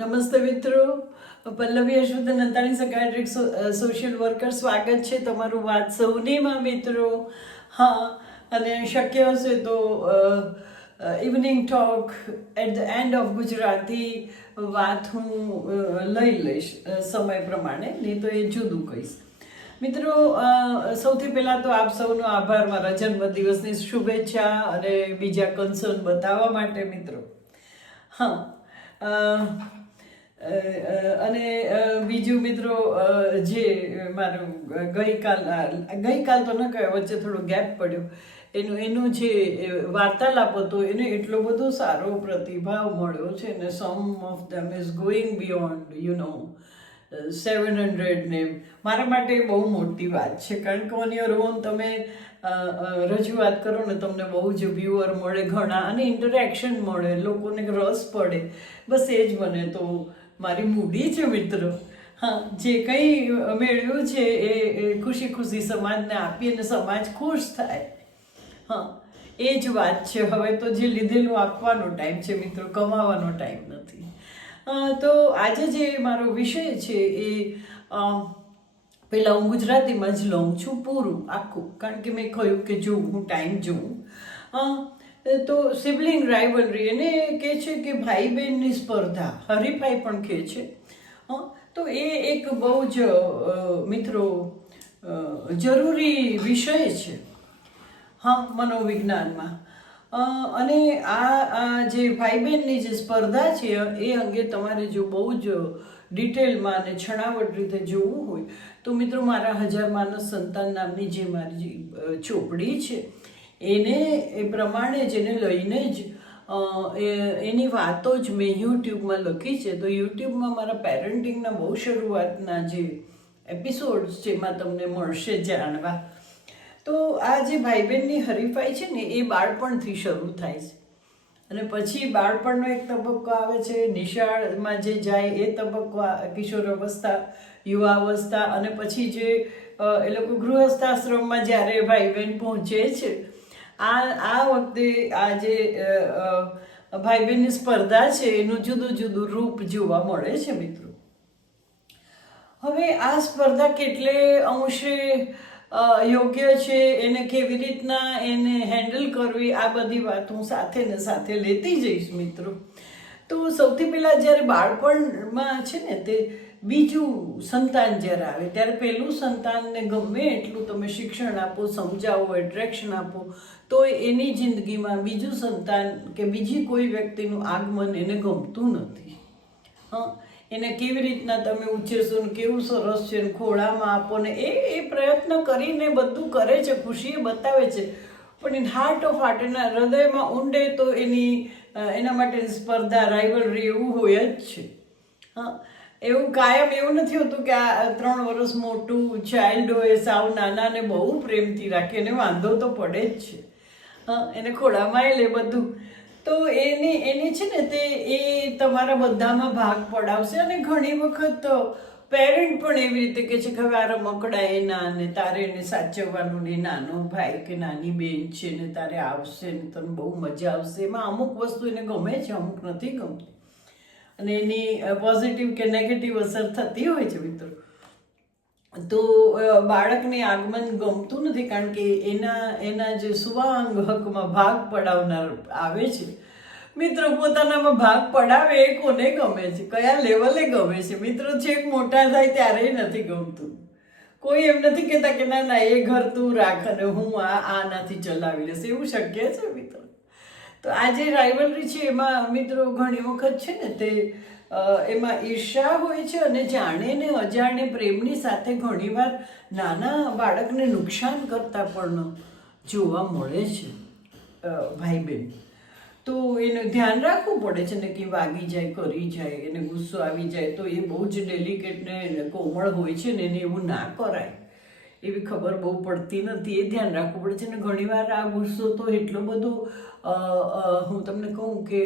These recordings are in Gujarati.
નમસ્તે મિત્રો, પલ્લવી અશ્વથ નંતાણી સકાયટ્રિક સોશિયલ વર્કર, સ્વાગત છે તમારું વાત સૌનીમાં મિત્રો. હા, અને શક્ય હશે તો evening talk at the end of Gujarati વાત હું લઈ લઈશ સમય પ્રમાણે, નહીં તો એ જુદું કહીશ. મિત્રો, સૌથી પહેલાં તો આપ સૌનો આભાર મારા જન્મદિવસની શુભેચ્છા અને બીજા કન્સર્ન બતાવવા માટે મિત્રો. હા, અને બીજું મિત્રો, જે મારું ગઈકાલ તો ન કહેવાય, વચ્ચે થોડો ગેપ પડ્યો, એનું જે વાર્તાલાપ હતો એને એટલો બધો સારો પ્રતિભાવ મળ્યો છે ને. Some of them is going beyond 700 ને. મારા માટે બહુ મોટી વાત છે, કારણ કે ઓન યોર ઓન તમે રજૂઆત કરો ને તમને બહુ જ વ્યુઅર મળે ઘણા, અને ઇન્ટરેક્શન મળે, લોકોને રસ પડે. બસ એ જ મને તો મારી મૂડી છે મિત્રો. હા, જે કંઈ મેળવ્યું છે એ ખુશી ખુશી સમાજને આપી અને સમાજ ખુશ થાય. હા, એ જ વાત છે. હવે તો જે લીધેલું આપવાનો ટાઈમ છે મિત્રો, કમાવાનો ટાઈમ નથી. તો આજે જે મારો વિષય છે એ પહેલાં હું ગુજરાતીમાં જ લઉં છું પૂરું આખું, કારણ કે મેં કહ્યું કે જો હું ટાઈમ જોઉં. તો સિબલિંગ રાઇવલરી એને કહે છે કે ભાઈ બહેનની સ્પર્ધા, હરીફાઈ પણ કહે છે. તો એ એક બહુ જ મિત્રો જરૂરી વિષય છે, હા, મનોવિજ્ઞાનમાં. અને આ જે ભાઈ બહેનની જે સ્પર્ધા છે એ અંગે તમારે જો બહુ જ ડિટેલમાં અને છણાવટ રીતે જોવું હોય તો મિત્રો, મારા 1000 માનસ સંતાન નામની જે મારી ચોપડી છે એને એ પ્રમાણે જ એને લઈને જ એની વાતો જ મેં યુટ્યુબમાં લખી છે. તો યુટ્યુબમાં મારા પેરેન્ટિંગના બહુ શરૂઆતના જે એપિસોડ્સ છે એમાં તમને મળશે જાણવા. તો આ જે ભાઈ બહેનની હરીફાઈ છે ને એ બાળપણથી શરૂ થાય છે, અને પછી બાળપણનો એક તબક્કો આવે છે, નિશાળમાં જે જાય એ તબક્કો, કિશોર અવસ્થા, યુવાવસ્થા, અને પછી જે એ લોકો ગૃહસ્થાશ્રમમાં જ્યારે ભાઈ બહેન પહોંચે છે, આ વખતે આ જે ભાઈ બહેનની સ્પર્ધા છે એનું જુદું જુદું રૂપ જોવા મળે છે મિત્રો. હવે આ સ્પર્ધા કેટલે અંશે યોગ્ય છે, એને કેવી રીતના એને હેન્ડલ કરવી, આ બધી વાત હું સાથે ને સાથે લેતી જઈશ મિત્રો. તો સૌથી પહેલાં જ્યારે બાળપણમાં છે ને, તે બીજું સંતાન જ્યારે આવે ત્યારે પહેલું સંતાનને ગમે એટલું તમે શિક્ષણ આપો, સમજાવો, એટ્રેક્શન આપો, તો એની જિંદગીમાં બીજું સંતાન કે બીજી કોઈ વ્યક્તિનું આગમન એને ગમતું નથી. હા, એને કેવી રીતના તમે ઉછેરશો ને કેવું સરસ છે ને ખોળામાં આપો ને, એ પ્રયત્ન કરીને બધું કરે છે, ખુશી બતાવે છે, પણ ઇન હાર્ટ ઓફ હાર્ટ, એના હૃદયમાં ઊંડે તો એના માટે સ્પર્ધા, રાઇવલરી એવું હોય જ છે. હા, એવું કાયમ એવું નથી હોતું કે આ 3 વર્ષ મોટું ચાઇલ્ડ હોય સાવ નાનાને બહુ પ્રેમથી રાખે, એને વાંધો તો પડે જ છે. હા, એને ખોળામાં લે બધું. તો એની છે ને તે એ તમારા બધામાં ભાગ પડાવશે. અને ઘણી વખત પેરેન્ટ પણ એવી રીતે કહે છે કે હવે આ રમકડા એના, ને તારે એને સાચવવાનું, ને નાનો ભાઈ કે નાની બેન છે ને તારે આવશે ને તને બહુ મજા આવશે. એમાં અમુક વસ્તુ એને ગમે છે, અમુક નથી ગમતી, અને એની પોઝિટિવ કે નેગેટિવ અસર થતી હોય છે મિત્રો. તો બાળકને આગમન ગમતું નથી, કારણ કે એના જે સુવાંગ હકમાં ભાગ પડાવનાર આવે છે મિત્રો, પોતાનામાં ભાગ પડાવે એ કોને ગમે છે, કયા લેવલે ગમે છે મિત્રો? છેક મોટા થાય ત્યારે નથી ગમતું. કોઈ એમ નથી કહેતા કે ના ના એ ઘર તું રાખ અને હું આનાથી ચલાવી લઈશ, એવું શક્ય છે મિત્રો? તો આ જે રાઇવલરી છે એમાં મિત્રો ઘણી વખત છે ને તે એમાં ઈર્ષા હોય છે, અને જાણે ને અજાણે પ્રેમની સાથે ઘણીવાર નાના બાળકને નુકસાન કરતા પણ જોવા મળે છે ભાઈ બહેન. તો એનું ધ્યાન રાખવું પડે છે ને, કે વાગી જાય, કરી જાય, એને ગુસ્સો આવી જાય તો એ બહુ જ ડેલિકેટ ને કોમળ હોય છે ને, એને એવું ના કરાય, એવી ખબર બહુ પડતી નથી, એ ધ્યાન રાખવું પડે છે. ને ઘણીવાર આ ગુસ્સો તો એટલો બધો હું તમને કહું કે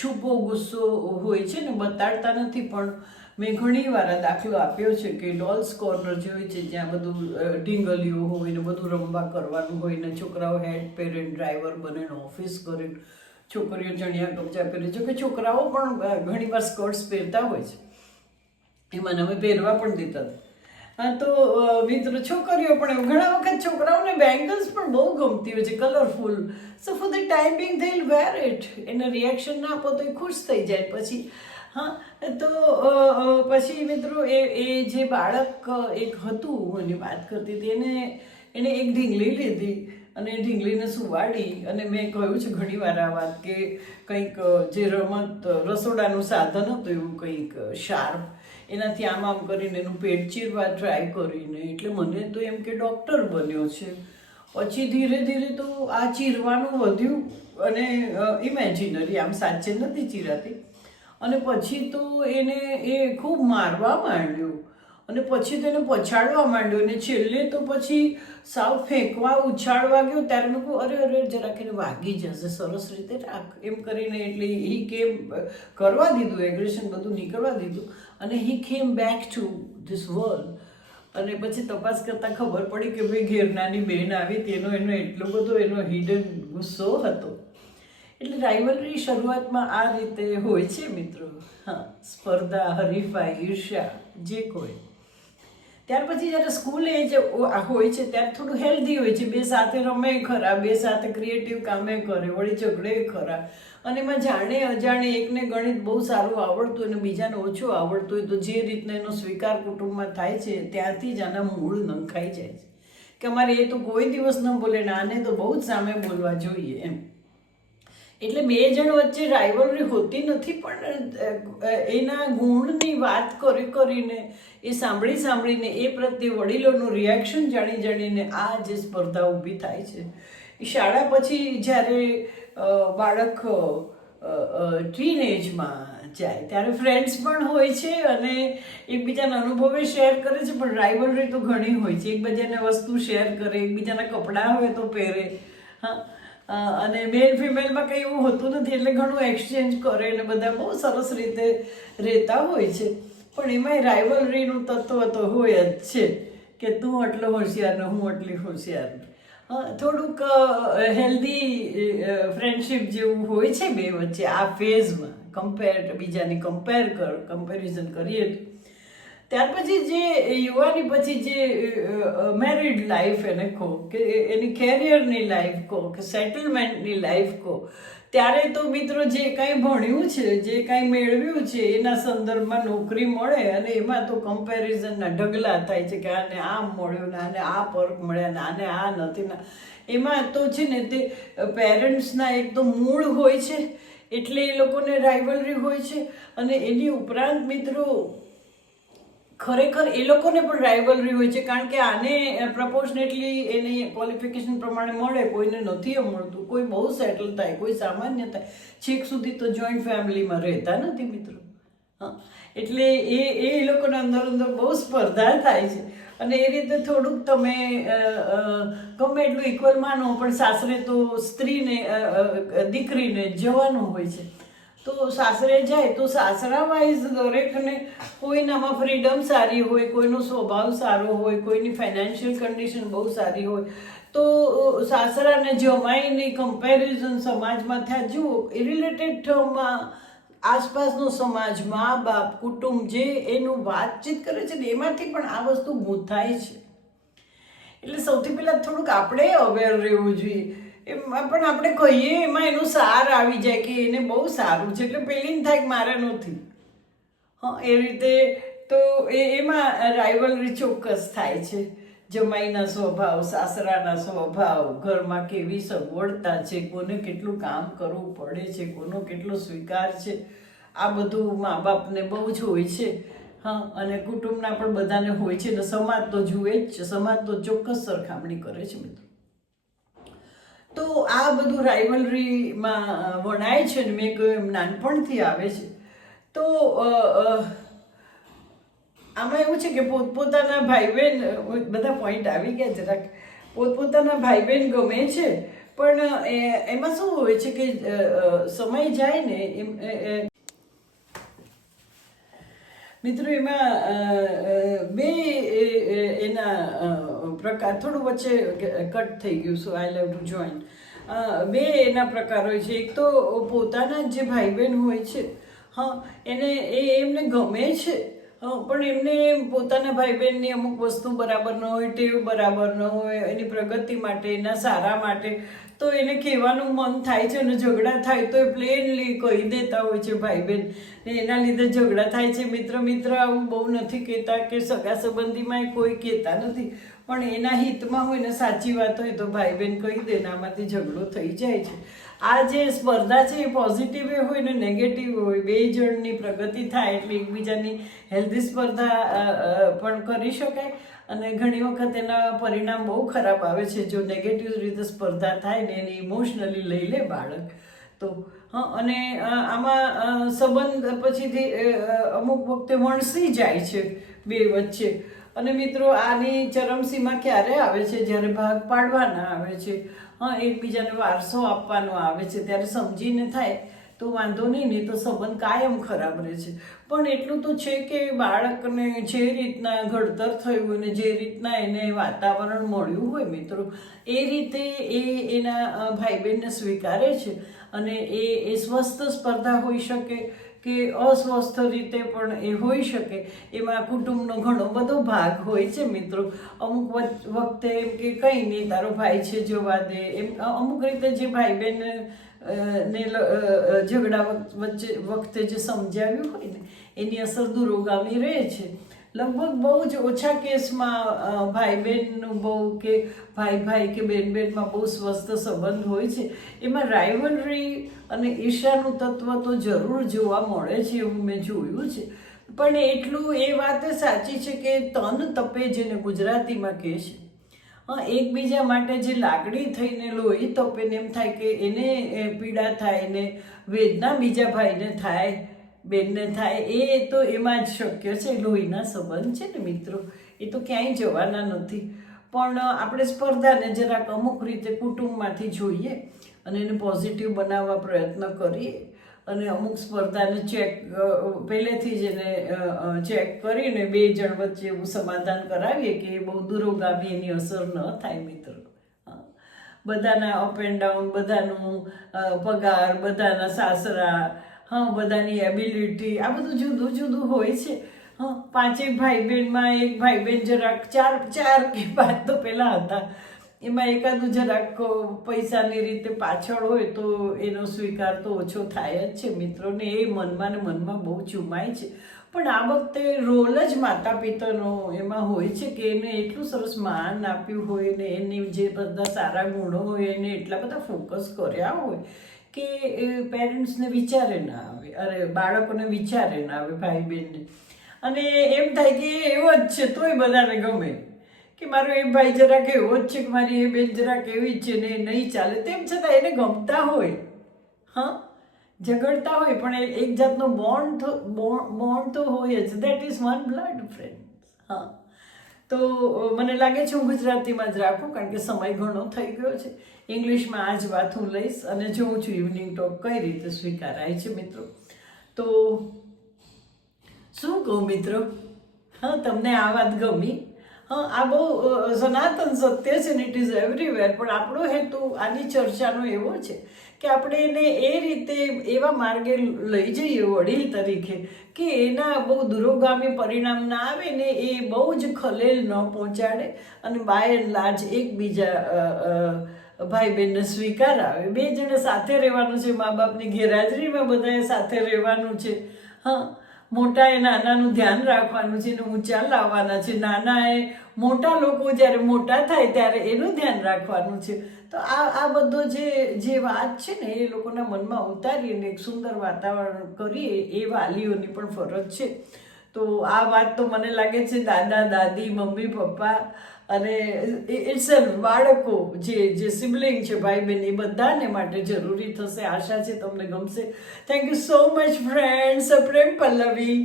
છુપો ગુસ્સો હોય છે ને, બતાડતા નથી. પણ મેં ઘણીવાર આ દાખલો આપ્યો છે કે ડોલ્સ કોર્નર જે હોય છે, જ્યાં બધું ઢીંગલીઓ હોય ને બધું રમવા કરવાનું હોય ને, છોકરાઓ હેડ પેરેન્ટ ડ્રાઈવર બને ને ઓફિસ કરે, છોકરીઓ ચણિયા કપચા પહેરે છે, કે છોકરાઓ પણ ઘણીવાર સ્કર્ટ્સ પહેરતા હોય છે, એમાં અમે પહેરવા પણ દેતા હતા. હા, તો મિત્રો છોકરીઓ પણ ઘણા વખત છોકરાઓને બેંગલ્સ પણ બહુ ગમતી હોય છે, colourful. So for the time being they will wear it. એને રિએક્શન ના આપો તો એ ખુશ થઈ જાય પછી. હા, તો પછી મિત્રો એ જે બાળક એક હતું, હું એની વાત કરતી હતી, એને એક ઢીંગલી લીધી અને એ ઢીંગલીને સુવાડી, અને મેં કહ્યું છે ઘણી વાર આ વાત કે કંઈક જે રસોડાનું સાધન હતું એવું કંઈક શાર્પ, એનાથી આમ કરીને એનું પેટ ચીરવા ટ્રાય કરીને, એટલે મને તો એમ કે ડૉક્ટર બન્યો છે. પછી ધીરે ધીરે તો આ ચીરવાનું વધ્યું, અને ઇમેજિનરી, આમ સાચે નથી ચીરાતી. અને પછી તો એને એ ખૂબ મારવા માંડ્યો, અને પછી તો એને પછાડવા માંડ્યો, અને છેલ્લે તો પછી સાવ ફેંકવા ઉછાળવા ગયો. ત્યારે મેં કહું, અરે અરે જરાક એને વાગી જશે, સરસ રીતે રાખ એમ કરીને. એટલે હી કેમ કરવા દીધું, એગ્રેશન બધું નીકળવા દીધું, અને હી કેમ બેક ટુ ધીસ વર્લ્ડ. અને પછી તપાસ કરતાં ખબર પડી કે ભાઈ ઘેર નાની બહેન આવી, તેનો એટલો બધો એનો હિડન ગુસ્સો હતો. એટલે રાઇવલરી શરૂઆતમાં આ રીતે હોય છે મિત્રો. હા, સ્પર્ધા, હરીફાઈ, ઈર્ષ્યા, જે કોઈ. ત્યાર પછી જ્યારે સ્કૂલ એજ હોય છે ત્યારે થોડું હેલ્ધી હોય છે, બે સાથે રમે ખરા, બે સાથે ક્રિએટિવ કામે કરે, વળી ઝઘડે ખરા. અને એમાં જાણે અજાણે એકને ગણિત બહુ સારું આવડતું હોય અને બીજાને ઓછું આવડતું હોય, તો જે રીતના એનો સ્વીકાર કુટુંબમાં થાય છે ત્યાંથી જ આના મૂળ નંખાઈ જાય છે કે અમારે એ તો કોઈ દિવસ ન બોલે ને આને તો બહુ જ સામે બોલવા જોઈએ એમ. એટલે બે જણ વચ્ચે રાઇવલરી હોતી નથી, પણ એના ગુણની વાત કરીને, એ સાંભળીને, એ પ્રત્યે વડીલોનું રિએક્શન જાણીને આ જે સ્પર્ધા ઊભી થાય છે. એ શાળા પછી જ્યારે બાળક ટીન એજમાં જાય ત્યારે ફ્રેન્ડ્સ પણ હોય છે, અને એકબીજાના અનુભવે શેર કરે છે, પણ રાઇવલરી તો ઘણી હોય છે. એકબીજાને વસ્તુ શેર કરે, એકબીજાના કપડાં હોય તો પહેરે. હા, અને મેલ ફિમેલમાં કંઈ એવું હોતું નથી, એટલે ઘણું એક્સચેન્જ કરે ને બધા બહુ સરસ રીતે રહેતા હોય છે. પણ એમાંય રાઇવલરીનું તત્વ તો હોય જ છે કે તું આટલો હોશિયાર ને હું આટલી હોશિયાર. થોડુંક હેલ્ધી ફ્રેન્ડશિપ જેવું હોય છે બે વચ્ચે આ ફેઝમાં. બીજાની કમ્પેરિઝન કરીએ તો. ત્યાર પછી જે યુવાની પછી જે મેરિડ લાઈફ એને કહો, કે એની કેરિયરની લાઈફ કહો, કે સેટલમેન્ટની લાઈફ કહો, ત્યારે તો મિત્રો જે કાંઈ ભણ્યું છે, જે કાંઈ મેળવ્યું છે, એના સંદર્ભમાં નોકરી મળે, અને એમાં તો કમ્પેરિઝનના ઢગલા થાય છે કે આને આમ મળ્યું ને આને આ પર્ક મળ્યા ને આને આ નથી ને. એમાં તો છે ને તે પેરેન્ટ્સના એક તો મૂળ હોય છે, એટલે એ લોકોને રાઇવલરી હોય છે. અને એની ઉપરાંત મિત્રો ખરેખર એ લોકોને પણ રાઇવલરી હોય છે, કારણ કે આને પ્રપોર્શનેટલી એને ક્વોલિફિકેશન પ્રમાણે મળે, કોઈને નથી મળતું, કોઈ બહુ સેટલ થાય, કોઈ સામાન્ય થાય, છેક સુધી તો જોઈન્ટ ફેમિલીમાં રહેતા નથી મિત્રો. હા, એટલે એ લોકોને અંદર બહુ સ્પર્ધા થાય છે. અને એ રીતે થોડુંક તમે ગમે એટલું ઇક્વલ માનો, પણ સાસરે તો સ્ત્રીને, દીકરીને જવાનું હોય છે. તો સાસરે જાય તો સાસરા વાઇઝ દરેકને કોઈનામાં ફ્રીડમ સારી હોય, કોઈનો સ્વભાવ સારો હોય, કોઈની ફાઇનાન્શિયલ કન્ડિશન બહુ સારી હોય, તો સાસરાને જમાઈની કમ્પેરિઝન સમાજમાં થયા. જુઓ, એ રિલેટેડ ટર્મમાં આસપાસનો સમાજ, મા બાપ, કુટુંબ જે એનું વાતચીત કરે છે ને, એમાંથી પણ આ વસ્તુ ગૂંથાય છે. એટલે સૌથી પહેલાં થોડુંક આપણે અવેર રહેવું જોઈએ. એમાં પણ આપણે કહીએ એમાં એનો સાર આવી જાય કે એને બહુ સારું છે, એટલે પેલીને થાય કે મારે નથી. હા, એ રીતે તો એમાં રાઇવલરી ચોક્કસ થાય છે. જમાઈના સ્વભાવ, સાસરાના સ્વભાવ, ઘરમાં કેવી સગવડતા છે, કોને કેટલું કામ કરવું પડે છે, કોનો કેટલો સ્વીકાર છે, આ બધું મા બાપને બહુ જ હોય છે. હા, અને કુટુંબના પણ બધાને હોય છે, ને સમાજ તો જુએ જ છે, સમાજ તો ચોક્કસ સરખામણી કરે છે મિત્રો. તો આ બધું રાઇવલરીમાં વણાય છે ને, મેં કહ્યું એમ નાનપણથી આવે છે. તો આમાં એવું છે કે પોતપોતાના ભાઈ બહેન, બધા પોઈન્ટ આવી ગયા જરાક, પોતપોતાના ભાઈ બહેન ગમે છે, પણ એમાં શું હોય છે કે સમય જાય ને એમ મિત્રો, એમાં બે એના પ્રકાર થોડું વચ્ચે કટ થઈ ગયું, સો આઈ લવ ટુ જોઈન. બે એના પ્રકાર હોય છે. એક તો પોતાના જે ભાઈ બહેન હોય છે, હા, એમને ગમે છે, પણ એમને પોતાના ભાઈ બહેનની અમુક વસ્તુ બરાબર ન હોય, ટેવ બરાબર ન હોય, એની પ્રગતિ માટે, એના સારા માટે તો એને કહેવાનું મન થાય છે, અને ઝઘડા થાય તો એ પ્લેનલી કહી દેતા હોય છે ભાઈ બહેન, ને એના લીધે ઝઘડા થાય છે. મિત્ર આવું બહુ નથી કહેતા, કે સગા સંબંધીમાં કોઈ કહેતા નથી, પણ એના હિતમાં હોય ને સાચી વાત હોય તો ભાઈ બહેન કહી દે ને આમાંથી ઝઘડો થઈ જાય છે. આ જે સ્પર્ધા છે એ પોઝિટિવ હોય ને નેગેટિવ હોય, બે જણની પ્રગતિ થાય એટલે એકબીજાની હેલ્ધી સ્પર્ધા પણ કરી શકાય, અને ઘણી વખત એના પરિણામ બહુ ખરાબ આવે છે જો નેગેટિવ રીતે સ્પર્ધા થાય ને એને ઇમોશનલી લઈ લે બાળક તો. અને આમાં સંબંધ પછીથી અમુક વખતે વણસી જાય છે બે વચ્ચે. અને મિત્રો, આની ચરમસીમા ક્યારે આવે છે? જ્યારે ભાગ પાડવાના આવે છે, એકબીજાને વારસો આપવાનો આવે છે, ત્યારે સમજીને થાય તો વાંધો નહીં તો સંબંધ કાયમ ખરાબ રહે છે. પણ એટલું તો છે કે બાળકને જે રીતના ઘડતર થયું અને જે રીતના એને વાતાવરણ મળ્યું હોય મિત્રો, એ રીતે એના ભાઈ બહેનને સ્વીકારે છે, અને એ સ્વસ્થ સ્પર્ધા હોઈ શકે કે અસ્વસ્થ રીતે પણ એ હોઈ શકે. એમાં કુટુંબનો ઘણો બધો ભાગ હોય છે મિત્રો. અમુક વખતે એમ કે કંઈ નહીં, તારો ભાઈ છે જોવા દે, એમ અમુક રીતે જે ભાઈ બહેન ને ઝઘડા વખતે જે સમજાવ્યું હોય ને એની અસર દૂરોગામી રહે છે. લગભગ બહુ જ ઓછા કેસમાં ભાઈ બહેનનું બહુ કે ભાઈ કે બેનમાં બહુ સ્વસ્થ સંબંધ હોય છે. એમાં રાઇવલરી અને ઈર્ષાનું તત્વ તો જરૂર જોવા મળે છે, એવું મેં જોયું છે. પણ એટલું એ વાત સાચી છે કે તન તપે, જેને ગુજરાતીમાં કહે છે, એકબીજા માટે જે લાગણી થઈને લોહી તપે ને એમ થાય કે એને પીડા થાય ને વેદના બીજા ભાઈને થાય, બેનને થાય, એ તો એમાં જ શક્ય છે. લોહીના સંબંધ છે ને મિત્રો, એ તો ક્યાંય જવાના નથી. પણ આપણે સ્પર્ધાને જરાક અમુક રીતે કુટુંબમાંથી જોઈએ અને એને પોઝિટિવ બનાવવા પ્રયત્ન કરીએ, અને અમુક સ્પર્ધાને પહેલેથી જ એને ચેક કરીને બે જણ વચ્ચે એવું સમાધાન કરાવીએ કે એ બહુ દૂરોગામી એની અસર ન થાય મિત્રો. બધાના અપ એન્ડ ડાઉન, બધાનું પગાર, બધાના સાસરા, બધાની એબિલિટી, આ બધું જુદું જુદું હોય છે. પાંચેક ભાઈ બહેનમાં એક ભાઈ બહેન જરાક ચાર કે પાંચ તો પહેલાં હતા, એમાં એકાદું જરાક પૈસાની રીતે પાછળ હોય તો એનો સ્વીકાર તો ઓછો થાય જ છે મિત્રોને. એ મનમાં ને મનમાં બહુ ચુમાય છે. પણ આ વખતે રોલ જ માતા પિતાનો એમાં હોય છે કે એને એટલું સરસ માન આપ્યું હોય ને એની જે બધા સારા ગુણો હોય એને એટલા બધા ફોકસ કર્યા હોય કે પેરેન્ટ્સને વિચારે ના આવે, બાળકોને વિચારે ના આવે ભાઈ બહેનને. અને એમ થાય કે એવો જ છે તોય બધાને ગમે, કે મારો એ ભાઈ જરાક એવો જ છે, કે મારી એ બેન જરાક એવી જ છે ને એ નહીં ચાલે. તેમ છતાં એને ગમતા હોય, ઝઘડતા હોય, પણ એક જાતનો બોન્ડ તો હોય જ. That is one blood friend. તો મને લાગે છે હું ગુજરાતીમાં જ રાખું, કારણ કે સમય ઘણો થઈ ગયો છે. ઇંગ્લિશમાં આ જ વાત હું લઈશ અને જોઉં છું ઇવનિંગ ટોક કઈ રીતે સ્વીકારાય છે મિત્રો. તો શું કહું મિત્રો, તમને આ વાત ગમી? આ બહુ સનાતન સત્ય છે ને, ઇટ ઇઝ એવરીવેર. પણ આપણો હેતુ આની ચર્ચાનો એવો છે કે આપણે એને એ રીતે એવા માર્ગે લઈ જઈએ વડીલ તરીકે કે એના બહુ દૂરોગામી પરિણામ ના આવે ને, એ બહુ જ ખલેલ ન પહોંચાડે, અને બાય એન્ડ લાર્જ એકબીજા ભાઈ બહેનને સ્વીકાર આવે. બે જણે સાથે રહેવાનું છે, મા બાપની ગેરહાજરીમાં બધાએ સાથે રહેવાનું છે. મોટાએ નાનાનું ધ્યાન રાખવાનું છે ને ઊંચા લાવવાના છે. નાનાએ મોટા લોકો જ્યારે મોટા થાય ત્યારે એનું ધ્યાન રાખવાનું છે. તો આ બધો જે વાત છે ને એ લોકોના મનમાં ઉતારીને એક સુંદર વાતાવરણ કરીએ, એ વાલીઓની પણ ફરજ છે. તો આ વાત તો મને લાગે છે દાદા દાદી, મમ્મી પપ્પા અને ઇટ્સ બાળકો, જે સિબલિંગ છે, ભાઈ બહેન, એ બધાને માટે જરૂરી થશે. આશા છે તમને ગમશે. Thank you so much friends. Prem Pallavi.